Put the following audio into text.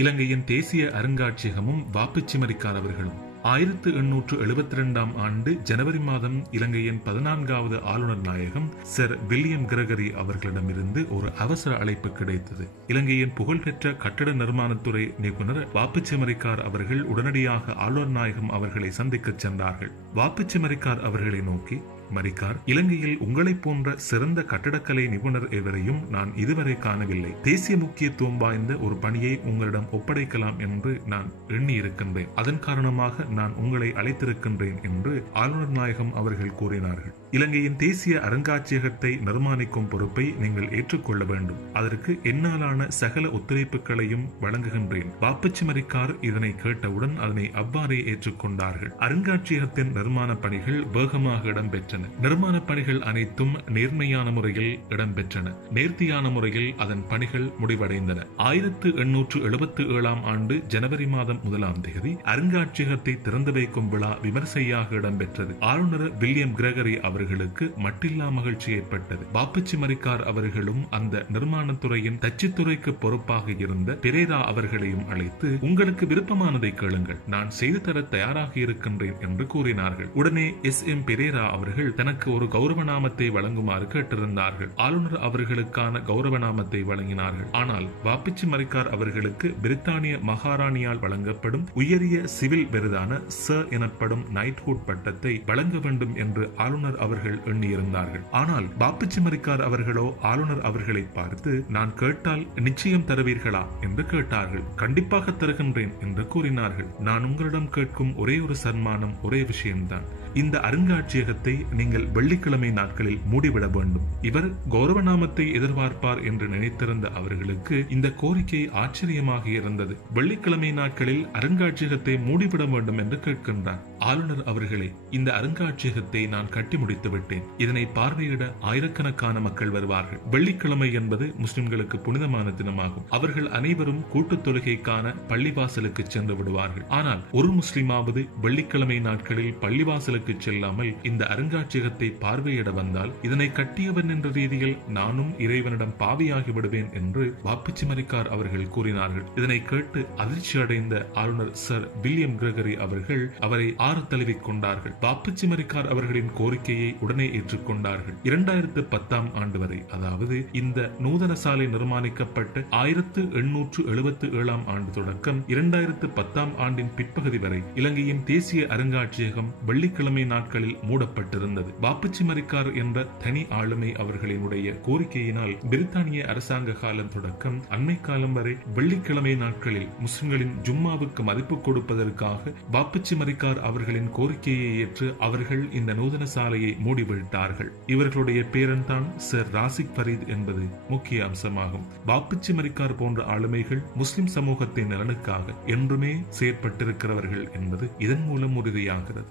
இலங்கையின் தேசிய அருங்காட்சியகமும் வாப்புச்சிமரிக்கார் அவர்களும் 1872 ஆண்டு ஜனவரி மாதம் இலங்கையின் 14வது ஆளுநர் நாயகம் சர் வில்லியம் கிரகரி அவர்களிடமிருந்து ஒரு அவசர அழைப்பு கிடைத்தது. இலங்கையின் புகழ்பெற்ற கட்டட நிர்மாணத்துறை நிபுணர் வாப்புச்சிமரிக்கார் அவர்கள் உடனடியாக ஆளுநர் நாயகம் அவர்களை சந்திக்க சென்றார்கள். வாப்புச்சிமரிக்கார் அவர்களை நோக்கி, மரிக்கார், இலங்கையில் உங்களை போன்ற சிறந்த கட்டடக்கலை நிபுணர் எவரையும் நான் இதுவரை காணவில்லை. தேசிய முக்கியத்துவம் வாய்ந்த ஒரு பணியை உங்களிடம் ஒப்படைக்கலாம் என்று நான் எண்ணி இருக்கின்றேன். அதன் காரணமாக நான் உங்களை அழைத்திருக்கின்றேன் என்று ஆளுநர் நாயகம் அவர்கள் கூறினார்கள். இலங்கையின் தேசிய அருங்காட்சியகத்தை நிர்மாணிக்கும் பொறுப்பை நீங்கள் ஏற்றுக்கொள்ள வேண்டும். அதற்கு என்னாலான சகல ஒத்துழைப்புகளையும் வழங்குகின்றேன். வாப்புச்சிமரிக்கார் இதனை கேட்டவுடன் அதனை அவ்வாறே ஏற்றுக்கொண்டார்கள். அருங்காட்சியகத்தின் நிர்மாண பணிகள் வேகமாக இடம்பெற்றன. நிர்மாண பணிகள் அனைத்தும் நேர்மையான முறையில் இடம்பெற்றன. நேர்த்தியான முறையில் அதன் பணிகள் முடிவடைந்தன. 1877 ஆண்டு ஜனவரி மாதம் 1ஆம் தேதி அருங்காட்சியகத்தை திறந்து வைக்கும் விழா விமர்சையாக இடம்பெற்றது. ஆளுநர் வில்லியம் கிரகரி அவர்களுக்கு மட்டில்லா மகிழ்ச்சி ஏற்பட்டது. வாப்புச்சிமரிக்கார் அவர்களும் அந்த நிர்மாணத்துறையின் தச்சுத்துறைக்கு பொறுப்பாக இருந்த பெரேரா அவர்களையும் அழைத்து, உங்களுக்கு விருப்பமானதை கேளுங்கள், நான் செய்து தர தயாராக இருக்கின்றேன் என்று கூறினார்கள். உடனே SM பெரேரா அவர்கள் தனக்கு ஒரு கௌரவ நாமத்தை வழங்குமாறு கேட்டிருந்தார்கள். ஆளுநர் அவர்களுக்கான கௌரவ நாமத்தை வழங்கினார்கள். ஆனால் வாப்புச்சிமரிக்கார் அவர்களுக்கு பிரித்தானிய மகாராணியால் வழங்கப்படும் உயரிய சிவில் விருதான சர் எனப்படும் நைட்ஹுட் பட்டத்தை வழங்க வேண்டும் என்று ஆளுநர் அவர்கள் எண்ணியிருந்தார்கள். ஆனால் வாப்புச்சிமரிக்கார் அவர்களோ ஆளுநர் அவர்களை பார்த்து, நான் கேட்டால் நிச்சயம் தருவீர்களா என்று கேட்டார்கள். கண்டிப்பாக தருகின்றேன் என்று கூறினார்கள். நான் உங்களிடம் கேட்கும் ஒரே ஒரு சன்மானம், ஒரே விஷயம்தான். இந்த அருங்காட்சியகத்தை நீங்கள் வெள்ளிக்கிழமை நாட்களில் மூடிவிட வேண்டும். இவர் கௌரவ நாமத்தை எதிர்பார்ப்பார் என்று நினைத்திருந்த அவர்களுக்கு இந்த கோரிக்கை ஆச்சரியமாக இருந்தது. வெள்ளிக்கிழமை நாட்களில் அருங்காட்சியகத்தை மூடிவிட வேண்டும் என்று கேட்கின்றார். ஆளுநர் அவர்களே, இந்த அருங்காட்சியகத்தை நான் கட்டி முடித்து விட்டேன். இதனை பார்வையிட ஆயிரக்கணக்கான மக்கள் வருவார்கள். வெள்ளிக்கிழமை என்பது முஸ்லிம்களுக்கு புனிதமான தினமாகும். அவர்கள் அனைவரும் கூட்டு தொழுகைக்கான பள்ளிவாசலுக்கு சென்று விடுவார்கள். ஆனால் ஒரு முஸ்லிமாவது வெள்ளிக்கிழமை நாட்களில் பள்ளிவாசலுக்கு செல்லாமல் இந்த அருங்காட்சியகத்தை பார்வையிட வந்தால் இதனை கட்டியவன் என்ற ரீதியில் நானும் இறைவனிடம் பாவியாகி விடுவேன் என்று வாப்புச்சிமரிக்கார் அவர்கள் கூறினார்கள். இதனை கேட்டு அதிர்ச்சி அடைந்த ஆளுநர் சர் வில்லியம் கிரகரி அவர்கள் அவரை ஆறு தழுவிக் கொண்டார்கள். வாப்புச்சிமரிக்கார் அவர்களின் கோரிக்கையை உடனே ஏற்றுக்கொண்டார்கள். 2010 ஆண்டு வரை, அதாவது இந்த நூதன சாலை நிர்மாணிக்கப்பட்ட 1877 ஆண்டு தொடக்கம் 2010 ஆண்டின் பிற்பகுதி வரை இலங்கையின் தேசிய அருங்காட்சியகம் வெள்ளிக்கிழமை நாட்களில் மூடப்பட்டிருந்தது. வாப்புச்சிமரிக்கார் என்ற தனி ஆளுமை அவர்களினுடைய கோரிக்கையினால் பிரித்தானிய அரசாங்க காலம் தொடக்கம் அண்மை காலம் வரை வெள்ளிக்கிழமை நாட்களில் முஸ்லிம்களின் ஜும்மாவுக்கு மதிப்பு கொடுப்பதற்காக வாப்புச்சிமரிக்கார் அவர்களின் கோரிக்கையை ஏற்று அவர்கள் இந்த நூதன சாலையை மூடிவிட்டார்கள். இவர்களுடைய பேரன் தான் சர் ராசிக் பரீத் என்பது முக்கிய அம்சமாகும். வாப்புச்சிமரிக்கார் போன்ற ஆளுமைகள் முஸ்லிம் சமூகத்தின் நலனுக்காக என்றுமே செயற்பட்டிருக்கிறவர்கள் என்பது இதன் மூலம் உறுதியாகிறது.